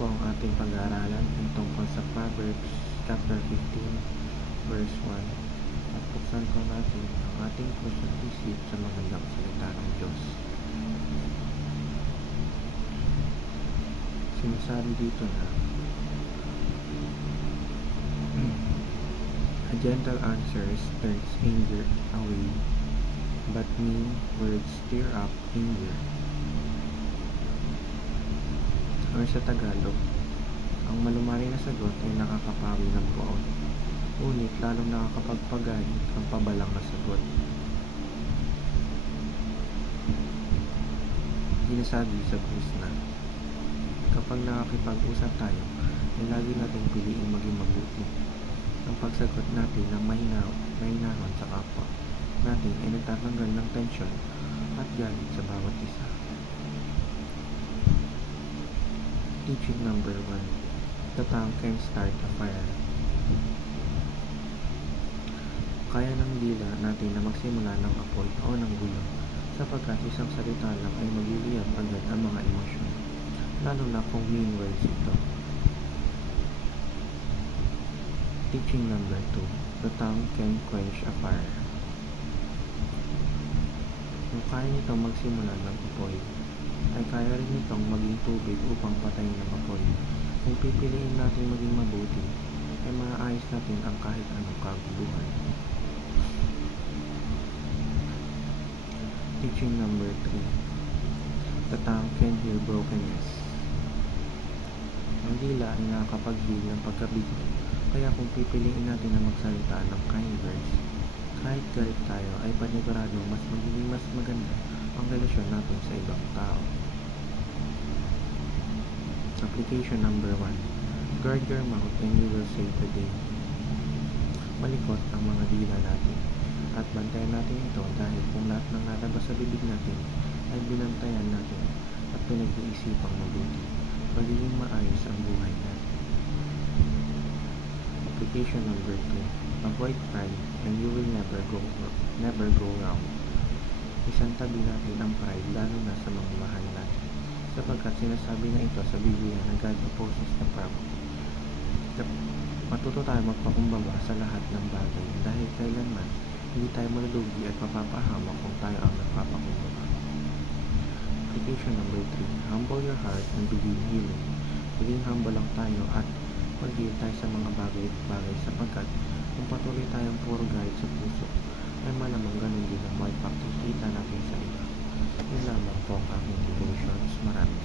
po ang ating pag-aaralan tungkol sa Proverbs chapter 15 verse 1 at buksan po natin ang ating pusat isip sa magandang salita ng Diyos. Sinasabi dito na a gentle answer turns anger away, but mean words stir up anger. Or sa Tagalog, ang malumanay na sagot ay nakakapawi ng poot, ngunit lalong nakakapagpagalit ang pabalang na sagot. Sinasabi sa verse na, kapag nakakipag-usap tayo, ay lagi natin piliin maging mabuti. Ang pagsagot natin ng mahinahon sa kapwa natin ay nagtatanggal ng tensyon at galit sa bawat isa. Teaching number 1. The tongue can start a fire. Kaya ng dila natin na magsimula ng apoy o ng gulo, sapagkat isang salita lang ay magliliyab agad ang mga emosyon, lalo na kung mean words ito. Teaching number 2. The tongue can quench a fire. Kung kaya nitong magsimula ng apoy, ay kaya rin nitong maging tubig upang patayin ang apoy. Kung pipiliin natin maging mabuti, ay maaayos natin ang kahit anong kaguluhan. Teaching number 3. The tongue can heal brokenness. Ang dila ay nakakapag-heal ng pagkabigo, kaya kung pipiliin natin na magsalita ng kind words, kahit galit tayo ay paniguradong magiging mas maganda ang relasyon natin sa ibang tao. Application number 1. Guard your mouth and you will save the day. Malikot ang mga dila natin at bantayan natin ito dahil kung lahat ng lalabas sa bibig natin ay binantayan natin at pinag-iisipang mabuti, magiging maayos ang buhay natin. Application number 2. Avoid pride and you will never go wrong. Isang tabi natin ang pride lalo na sa mga mahal natin, sapagkat sinasabi na ito sa Biblia na God opposes the proud. Matuto tayo magpakumbaba sa lahat ng bagay dahil kailanman hindi tayo malulugi at mapapahamak kung tayo ang nagpapakumbaba. Application number 3. Humble your heart and begin healing. Maging humble lang tayo at mag-heal tayo sa mga bagay sapagkat kung patuloy tayong puro galit sa puso, ay malamang ganun din ang may pakikita natin sa iba. Yun lamang po ang aking devotions. Maraming